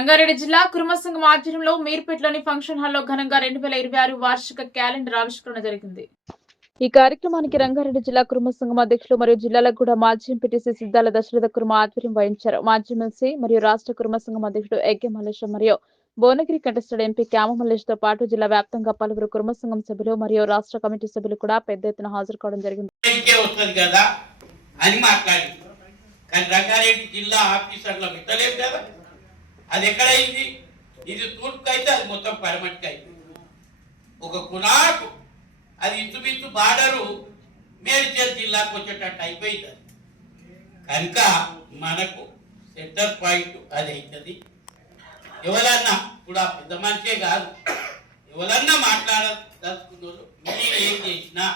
రంగారెడ్డి జిల్లా కురుమసంగం ఆధ్వర్యంలో మీర్పేటలోని ఫంక్షన్ హాల్లో ఘనంగా రెండు వేల ఇరవై ఆరు వార్షిక క్యాలెండర్ ఆవిష్కరణ జరిగింది. ఈ కార్యక్రమానికి రంగారెడ్డి జిల్లా కురుమ సంఘం అధ్యక్షులు మరియు జిల్లాలకు కూడా మాజీ ఎంపీటీసీ సిద్ధాల దశరథ కుర్మ ఆధ్వర్యం వహించారు. మాజీ ఎమ్మెల్సీ మరియు రాష్ట్ర కురుమ సంఘం అధ్యక్షుడు ఎగ్గే మల్లేశ్వరం మరియు భువనగిరి కంటెస్టెడ్ ఎంపీ క్యామ మల్లేష్తో పాటు జిల్లా వ్యాప్తంగా పలువురు కురుమ సంఘం సభ్యులు మరియు రాష్ట్ర కమిటీ సభ్యులు కూడా పెద్ద ఎత్తున హాజరు కావడం జరిగింది. అని మాట్లాడి కానీ రంగారెడ్డి జిల్లా ఆఫీసర్ల మిట్టలేదు కదా? అది ఎక్కడైంది? ఇది తూర్పుకి అయితే అది మొత్తం పరమటికి అయింది ఒక కునాకు అది ఇంచుమించు బార్డరు మేడ్చల్ జిల్లాకు వచ్చేటట్టు అయిపోయింది కనుక మనకు సెంటర్ పాయింట్ అది అవుతుంది ఎవరన్నా ఇప్పుడు ఆ పెద్ద మనిషే కాదు. ఎవరన్నా మాట్లాడదలుచుకున్నారు మీరు ఏం చేసినా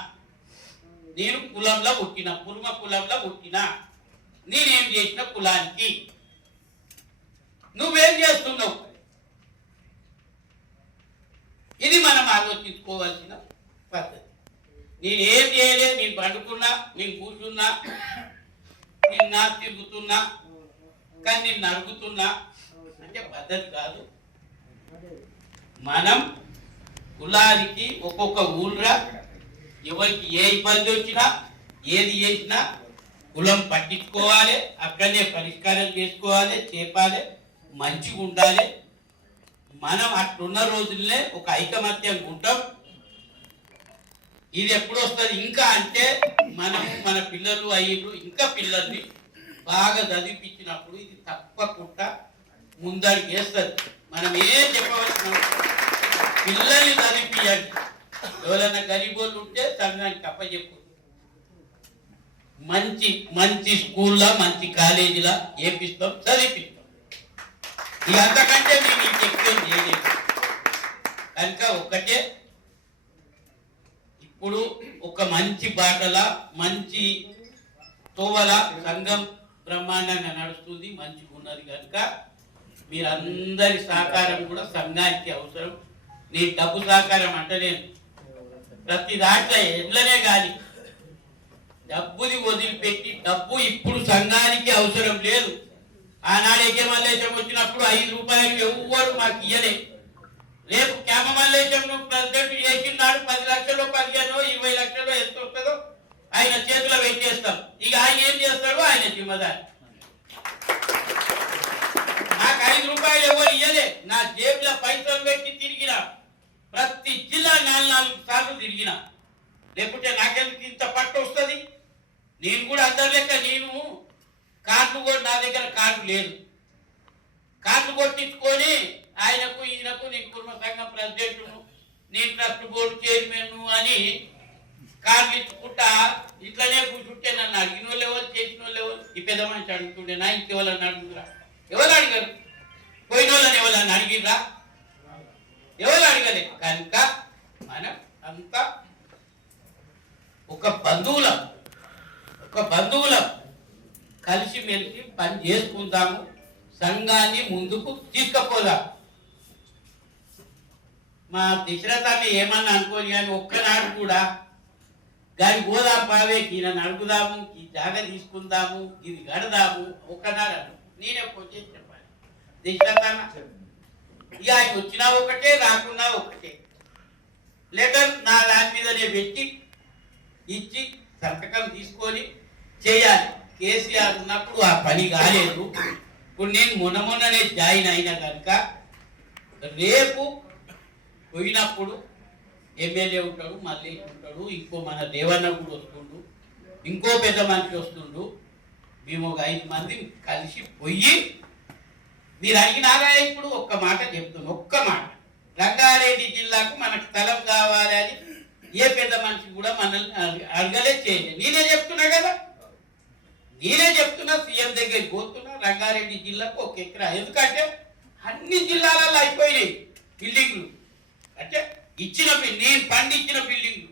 నేను కులంలో పుట్టిన పురుమ కులంలో పుట్టిన నేనేం చేసిన కులానికి నువ్వేం చేస్తున్నావు? ఇది మనం ఆలోచించుకోవాల్సిన పద్ధతి. నేనేం చేయలేదు నేను పండుకున్నా నేను కూర్చున్నా నేను నా తిరుగుతున్నా కానీ నేను నడుగుతున్నా అంటే పద్ధతి కాదు. మనం కులానికి ఒక్కొక్క ఊళ్ళ ఎవరికి ఏ ఇబ్బంది వచ్చినా ఏది చేసినా కులం పట్టించుకోవాలి అక్కడనే పరిష్కారం చేసుకోవాలి చేపాలి. మంచిగా ఉండాలి. మనం అట్లున్న రోజుల్లే ఒక ఐకమత్యం ఉంటాం ఇది ఎప్పుడు వస్తుంది? ఇంకా అంటే మనం మన పిల్లలు అయ్యిండ్రు ఇంకా పిల్లల్ని బాగా చదివిపించినప్పుడు ఇది తప్పకుండా ముందరికి వేస్తుంది. మనం ఏం చెప్పవలసిన పిల్లల్ని చదివించండి ఎవరైనా గరీబోళ్ళు ఉంటే సంఘానికి అప్పచెప్పు. మంచి మంచి స్కూల్లో మంచి కాలేజీలో ఏపిస్తాం చదివిపిస్తాం. ఇక అంతకంటే నేను ఇంక ఎక్స్ప్లెయిన్ చేయలేదు కనుక ఒక్కటే ఇప్పుడు ఒక మంచి బాటల మంచి తోవల సంఘం బ్రహ్మాండంగా నడుస్తుంది మంచిగా ఉన్నది కనుక మీరందరి సహకారం కూడా సంఘానికి అవసరం. నేను డబ్బు సహకారం అంటలేను. ప్రతి దాంట్లో ఎట్లనే కానీ డబ్బుని వదిలిపెట్టి డబ్బు ఇప్పుడు సంఘానికి అవసరం లేదు. ఆనాడు ఏకే మల్లేశం వచ్చినప్పుడు ఐదు రూపాయలు ఎవ్వరు మాకు ఇయ్యలే. రేపు క్యామ మల్లేశం ప్రెసిడెంట్ చేసినాడు పది లక్షలు పదిహేను ఇరవై లక్షలు ఎంత వస్తుందో ఆయన చేతిలో పెట్టేస్తాం. ఇక ఆయన ఏం చేస్తాడో ఆయన జిమ్మదారి. నాకు ఐదు రూపాయలు ఎవరు ఇయ్యలే. నా జేబులో పైసలు పెట్టి తిరిగిన. ప్రతి జిల్లా నాలుగు నాలుగు సార్లు తిరిగిన. లేకుంటే నాకెందుకు ఇంత పట్టు వస్తుంది? నేను కూడా అందరి లెక్క నేను కార్డు కూడా నా దగ్గర కార్డు లేదు కార్డు కొట్టించుకొని ఆయనకు ఈయనకు నేను కుటుంబ సంఘం ప్రెసిడెంట్ను నేను ట్రస్ట్ బోర్డు చైర్మన్ అని కార్డు ఇచ్చుకుంటా ఇట్లనే కూర్చుంటే నన్ను అడిగిన వాళ్ళు ఎవరు చేసిన వాళ్ళు ఎవరు? ఈ పెద్ద మనిషి అడుగుతుండే నా ఇంకెవరన్నా అడుగురా ఎవరు అడిగారు? పోయిన వాళ్ళని ఎవరన్నా అడిగిరా ఎవరు అడగలే? కనుక మనం అంతా ఒక బంధువులం ఒక బంధువులం. కలిసి మెలిసి పని చేసుకుందాము. సంఘాన్ని ముందుకు తీసుకుపోదాం. మా దిశరథాన్ని ఏమన్నా అనుకోని కానీ ఒక్కనాడు కూడా దాని పోదాం పావే ఈయన నడుపుదాము ఈ జాగ తీసుకుందాము ఇది గడదాము ఒక్కనాడు అను. నేనే వచ్చేసి చెప్పాలి. దిశరథాన్న ఇక ఆయన వచ్చినా ఒకటే రాకున్నా ఒకటే. లెటర్ నా దాని మీదనే పెట్టి ఇచ్చి సంతకం తీసుకొని చేయాలి. కేసీఆర్ ఉన్నప్పుడు ఆ పని కాలేదు. ఇప్పుడు నేను మొన్న మొన్ననే జాయిన్ అయినా కనుక రేపు పోయినప్పుడు ఎమ్మెల్యే ఉంటాడు మళ్ళీ ఉంటాడు ఇంకో మన దేవన్న కూడా వస్తుండు ఇంకో పెద్ద మనిషి వస్తుండు. మేము ఒక ఐదు మంది కలిసి పోయి మీరు అడిగినారా ఇప్పుడు ఒక్క మాట చెప్తున్నాను ఒక్క మాట. రంగారెడ్డి జిల్లాకు మనకు స్థలం కావాలి అని ఏ పెద్ద మనిషి కూడా మనల్ని అడగలే చేయలేదు. నేనే చెప్తున్నా కదా. నేనే చెప్తున్నా సీఎం దగ్గరికి పోతున్నా రంగారెడ్డి జిల్లాకు ఒక ఎకరా. ఎందుకంటే అన్ని జిల్లాలలో అయిపోయినాయి బిల్డింగ్లు అంటే ఇచ్చిన నేను పండించిన బిల్డింగ్లు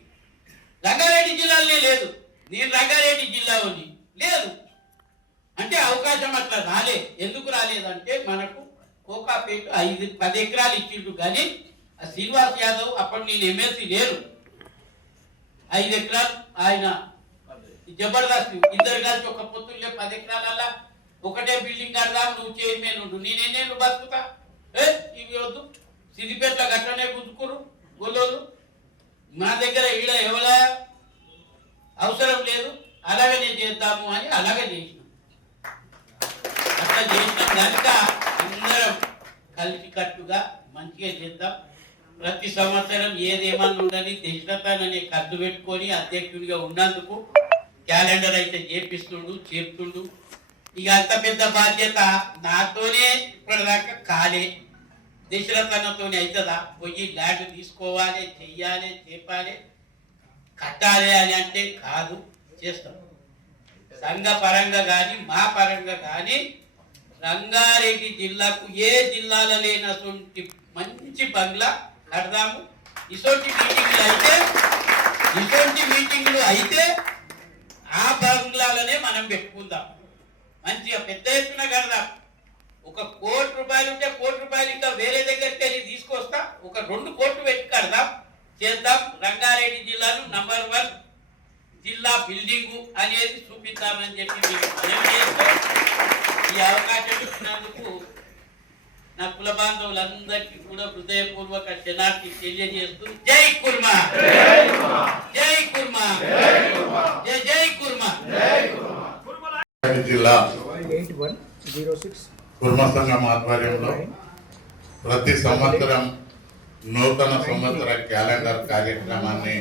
రంగారెడ్డి జిల్లాలోనే లేదు. నేను రంగారెడ్డి జిల్లాలోని లేదు. అంటే అవకాశం అట్లా రాలే. ఎందుకు రాలేదంటే మనకు కోకాపేట ఐదు పది ఎకరాలు ఇచ్చిండు కానీ ఆ శ్రీనివాస్ యాదవ్ అప్పుడు నేను ఎమ్మెల్సీ లేరు. ఐదు ఎకరాలు ఆయన జబర్దస్త్ ఇద్దరు కలిసి ఒక పొత్తుల్లో పది ఎకరాలల్లా ఒకటే బిల్డింగ్ కడదాం నువ్వు చైర్మన్ ఉండు. నేను బతుకుతా. ఏ ఇవి వద్దు. సిద్దిపేటలో గట్లనే గుంజుకురు గొల్లోళ్ళు. మా దగ్గర ఈడ ఎవల అవసరం లేదు. అలాగే నేను చేద్దాము అని అలాగే చేసినాం. అట్లా చేసినాం. కనుక అందరం కలిసి కట్టుగా మంచిగా చేద్దాం. ప్రతి సంవత్సరం ఏదేమన్నా ఉండని దశరథాన్ని ఖర్చు పెట్టుకొని అధ్యక్షుడిగా ఉన్నందుకు క్యాలెండర్ అయితే చేపిస్తుండు చెప్తుండు. ఇక అంత పెద్ద బాధ్యత నాతోనే ఇప్పటిదాకా కాలే. దశరథన్నతోనే అవుతుందా పోయి ల్యాండ్ తీసుకోవాలి చెయ్యాలి చెప్పాలి కట్టాలి అని అంటే కాదు చేస్తాం. సంఘ పరంగా కానీ మా పరంగా కానీ రంగారెడ్డి జిల్లాకు ఏ జిల్లాలో లేనటువంటి మంచి బంగ్లా కడదాము. ఇటువంటి మీటింగ్లు అయితే ఇటువంటి మీటింగ్లు అయితే ఆ బంగ్లాలనే మనం పెట్టుకుందాం. మంచిగా పెద్ద ఎత్తున కడదాం. ఒక కోటి రూపాయలు ఉంటే కోటి రూపాయలు ఇంకా వేరే దగ్గరికి వెళ్ళి తీసుకొస్తా. ఒక రెండు కోట్లు పెట్టి కడదాం. చేద్దాం. రంగారెడ్డి జిల్లాను నంబర్ వన్ జిల్లా బిల్డింగు అనేది చూపిద్దామని చెప్పి మీకు ఈ అవకాశం ఇచ్చినందుకు నా కుల బాంధవులందరికీ కూడా హృదయపూర్వక క్షణార్థి తెలియజేస్తూ జై కుర్మా! జై కుర్మా జై జై కుర్మా రంగారెడ్డి జిల్లా కుర్మ సంఘం ఆధ్వర్యంలో ప్రతి సంవత్సరం నూతన సంవత్సర క్యాలెండర్ కార్యక్రమాన్ని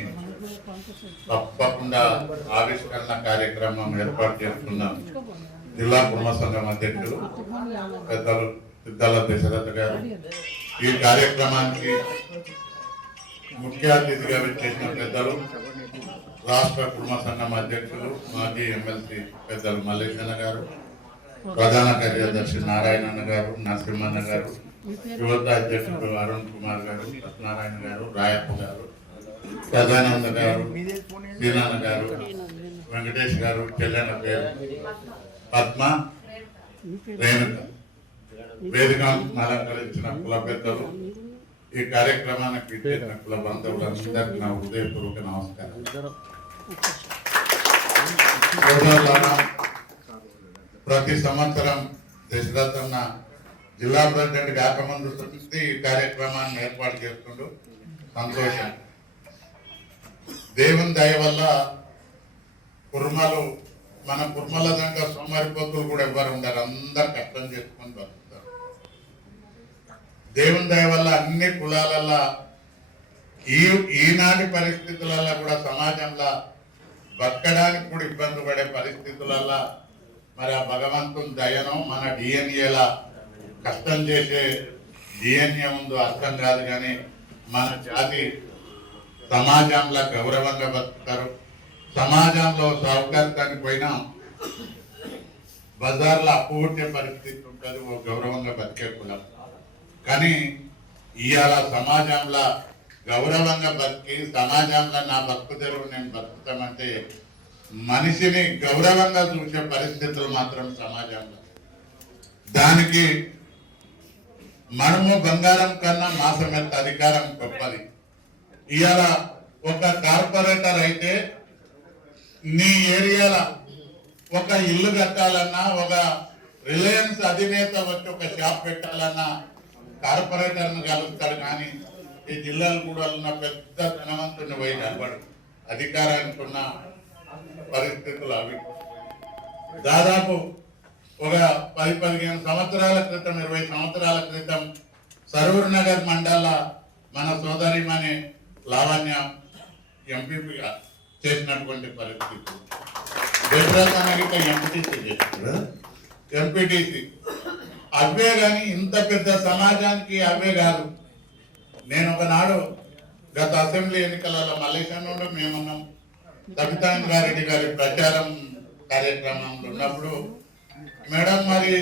తప్పకుండా ఆవిష్కరణ కార్యక్రమం ఏర్పాటు చేస్తున్నాం. జిల్లా కుర్మ సంఘం అధ్యక్షులు పెద్దలు పెద్దల దశరథ గారు. ఈ కార్యక్రమానికి ముఖ్య అతిథిగా వచ్చేసిన పెద్దలు రాష్ట్ర కుటుంబ సంఘం అధ్యక్షులు మాజీ ఎమ్మెల్సీ పెద్దలు మల్లేశన్న గారు ప్రధాన కార్యదర్శి నారాయణన్న గారు నరసింహన్న గారు యువత అధ్యక్షుడు అరుణ్ కుమార్ గారు సత్యనారాయణ గారు రాయప్ప గారు సదానంద గారు శ్రీనాన్న గారు వెంకటేష్ గారు చెల్లెన్న పేరు పద్మ రేణుక. వేదిక అలంకరించిన కుల పెద్దలు ఈ కార్యక్రమానికి చేసిన కుల బంధువులందరికీ నా హృదయపూర్వక నమస్కారం ప్రతి సంవత్సరం దశరథన్న జిల్లా ప్రెసిడెంట్ కాకముందు ఈ కార్యక్రమాన్ని ఏర్పాటు చేస్తుండు. సంతోషం. దేవుని దయ వల్ల కుర్మలు మన కుర్మల దాకా సోమరిపోతులు కూడా ఎవ్వరు ఉండరు. అందరు కష్టం బతుకుతారు. దేవుని దయ వల్ల అన్ని కులాలల్లో ఈ ఈనాటి పరిస్థితులలో కూడా సమాజంలో బతకడానికి కూడా ఇబ్బంది పడే పరిస్థితులలో మరి ఆ భగవంతుని దయను మన డిఎన్ఏల కష్టం చేసే డిఎన్ఏ ముందు అర్థం కాదు కానీ మన జాతి సమాజంలో గౌరవంగా బతుకుతారు. సమాజంలో సౌకర్యానికి పోయినా బజార్లో అప్పు పరిస్థితి ఉంటుంది. ఓ గౌరవంగా బతికే కులం. కానీ ఇవాళ సమాజంలో గౌరవంగా బతికి సమాజంలో నా భక్తు తెరువు నేను బతుకుతామంటే మనిషిని గౌరవంగా చూసే పరిస్థితులు మాత్రం సమాజంలో. దానికి మనము బంగారం కన్నా మాసమెత్త అధికారం గొప్పది. ఇవాళ ఒక కార్పొరేటర్ అయితే నీ ఏరియాలో ఒక ఇల్లు కట్టాలన్నా ఒక రిలయన్స్ అధినేత వచ్చి ఒక షాప్ పెట్టాలన్నా కార్పొరేటర్ను కలుస్తాడు కానీ ఈ జిల్లాలు కూడా ఉన్న పెద్ద ధనవంతుని పోయి నిలబడు అధికారానికి ఉన్న పరిస్థితులు అవి. దాదాపు ఒక పది పదిహేను సంవత్సరాల క్రితం ఇరవై సంవత్సరాల క్రితం సరూర్ నగర్ మండల మన సోదరిమణి లావణ్య ఎంపీపీగా చేసినటువంటి పరిస్థితి. ఎంపీటీసీ చేశారు ఎంపీటీసీ అవే కానీ ఇంత పెద్ద సమాజానికి అవే కాదు. నేను ఒకనాడు గత అసెంబ్లీ ఎన్నికలలో మలేషియాలో మేమున్నాం. సబితాంగారెడ్డి గారి ప్రచారం కార్యక్రమంలో ఉన్నప్పుడు మేడం మరి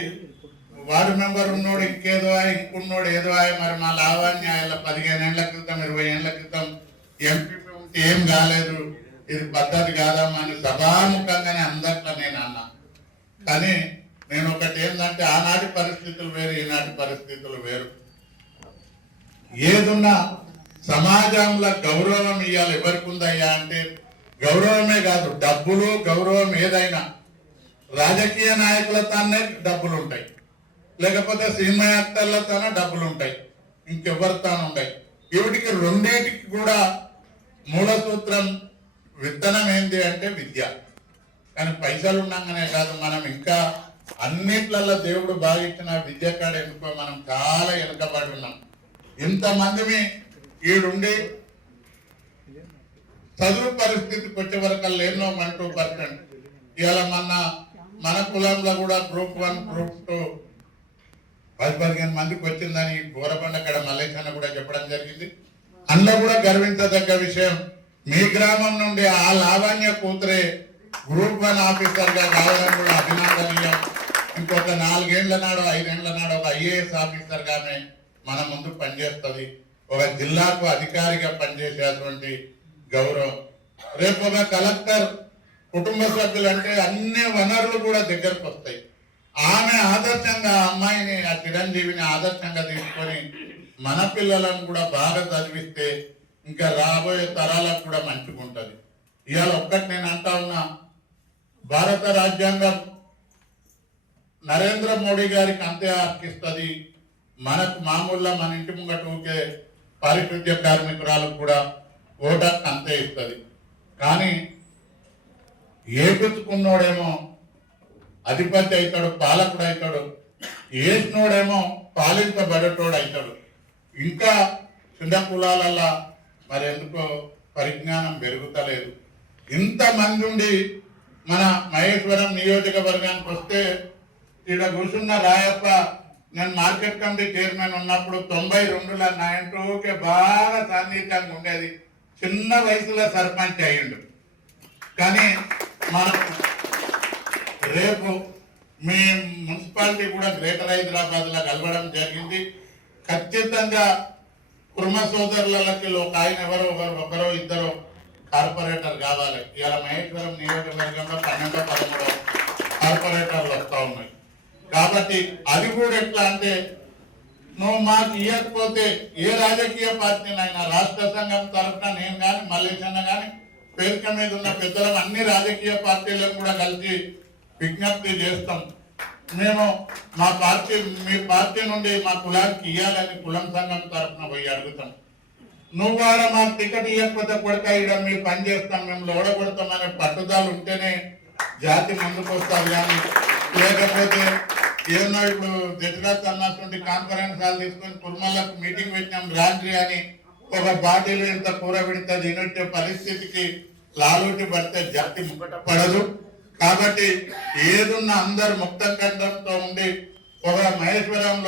వార్డు మెంబర్ ఉన్నోడు ఇంకేదో ఆయ్, ఇంకున్నోడు ఏదో ఆయ్, మరి మా లావాణ్య పదిహేను ఏళ్ళ క్రితం ఇరవై ఏళ్ళ క్రితం ఎంపీ ఏం కాలేదు. ఇది పద్ధతి కాదమ్మా అని సభాముఖంగానే అందట్లో నేను అన్నా కానీ నేను ఒకటి ఏంటంటే ఆనాటి పరిస్థితులు వేరు ఈనాటి పరిస్థితులు వేరు. ఏదున్నా సమాజంలో గౌరవం ఇవ్వాలి ఎవరికి ఉందయ్యా అంటే గౌరవమే కాదు డబ్బులు గౌరవం ఏదైనా. రాజకీయ నాయకులతోనే డబ్బులు ఉంటాయి లేకపోతే సినిమా యాక్టర్లతోనే డబ్బులు ఉంటాయి ఇంకెవరితోనూ ఉంటాయి వీటికి రెండింటికి కూడా మూల సూత్రం విత్తనం ఏంటి అంటే విద్య. కానీ పైసలు ఉండగానే కాదు మనం ఇంకా అన్నిట్లలో దేవుడు బాగిచ్చిన విద్య కాడ ఎందుకో మనం చాలా వెనుకబడి ఉన్నాం. ఇంతమందిని ఈడుండి చదువు పరిస్థితికి వచ్చే వరకు ఎన్నో వన్ టూ పర్సెంట్ ఇవాళ మన మన కులంలో కూడా గ్రూప్ వన్ గ్రూప్ టూ పది పదిహేను మందికి వచ్చిందని బోరబండ కడ మల్లేశాన కూడా చెప్పడం జరిగింది. అందులో కూడా గర్వించదగ్గ విషయం మీ గ్రామం నుండి ఆ లావణ్య కూతురే గ్రూప్ వన్ ఆఫీసర్గా రావడం కూడా అభినందనీయం. ఇంకొక నాలుగేళ్ళ నాడు ఐదేళ్ళ నాడు ఒక ఐఏఎస్ ఆఫీసర్ గానే మన ముందు పనిచేస్తుంది. ఒక జిల్లాకు అధికారిగా పనిచేసేటువంటి గౌరవం. రేపు ఒక కలెక్టర్ కుటుంబ సభ్యులు అంటే అన్ని వనరులు కూడా దగ్గరకు వస్తాయి. ఆమె ఆదర్శంగా అమ్మాయిని ఆ చిరంజీవిని ఆదర్శంగా తీసుకొని మన పిల్లలను కూడా బాగా చదివిస్తే ఇంకా రాబోయే తరాలకు కూడా మంచిగా ఉంటుంది ఇవాళ ఒక్కటి నేను అంటా ఉన్నా భారత రాజ్యాంగం నరేంద్ర మోడీ గారికి అంతే అర్పిస్తుంది మనకు మామూలుగా మన ఇంటి ముంగట ఊకే పారిశుద్ధ్య కార్మికురాలకు కూడా ఓటర్ అంతే ఇస్తుంది. కానీ ఏపించుకున్నోడేమో అధిపతి అవుతాడు పాలకుడు అవుతాడు వేసినోడేమో పాలించబడేటోడు అవుతాడు ఇంకా చిన్న కులాలల్లా మరి ఎందుకో పరిజ్ఞానం పెరుగుతలేదు. ఇంతమంది ఉండి మన మహేశ్వరం నియోజకవర్గానికి వస్తే ఈడ కూర్చున్న రాయప్ప నేను మార్కెట్ కమిటీ చైర్మన్ ఉన్నప్పుడు తొంభై రెండులో నా ఇంట్లోకే బాగా సాన్నిధ్యంగా ఉండేది. చిన్న వయసులో సర్పంచ్ అయ్యిండు. కానీ మనం రేపు మీ మున్సిపాలిటీ కూడా గ్రేటర్ హైదరాబాద్లో కలవడం జరిగింది. ఖచ్చితంగా కుర్మ సోదరులకి ఒక ఆయన ఎవరో ఒకరు ఒకరో ఇద్దరు కార్పొరేటర్ కావాలి. ఇవాళ మహేశ్వరం నియోజకవర్గంలో పన్నెండో పదమూడో కార్పొరేటర్లు. కాబట్టి అది కూడా ఎట్లా అంటే నువ్వు మాకు ఇవ్వకపోతే ఏ రాజకీయ పార్టీనైనా రాష్ట్ర సంఘం తరఫున నేను కానీ మల్లేశన్న కానీ పేరిక మీద ఉన్న పెద్దలం అన్ని రాజకీయ పార్టీలకు కూడా కలిసి విజ్ఞప్తి చేస్తాం. మేము మా పార్టీ మీ పార్టీ నుండి మా కులానికి ఇవ్వాలని కులం సంఘం తరఫున పోయి అడుగుతాం. నువ్వు ఆడ మాకు టికెట్ ఇవ్వకపోతే కొడక ఇక్కడ మీరు పని చేస్తాం మేము లోడగొడతాం అనే పట్టుదల ఉంటేనే జాతి ముందుకు వస్తారు కానీ లేకపోతే ఏమో ఇప్పుడు గుజరాత్ అన్నటువంటి కాన్ఫరెన్స్ హాల్ తీసుకొని కుర్మలకు మీటింగ్ పెట్టినాం. రాత్రి అని ఒక బాటిల్ ఎంత కూర పెడితే తినట్టే పరిస్థితికి లాలూటి పడితే జాతి ముంగట పడదు. కాబట్టి ఏదున్న అందరు ముక్త ఉండి ఒక మహేశ్వరంలో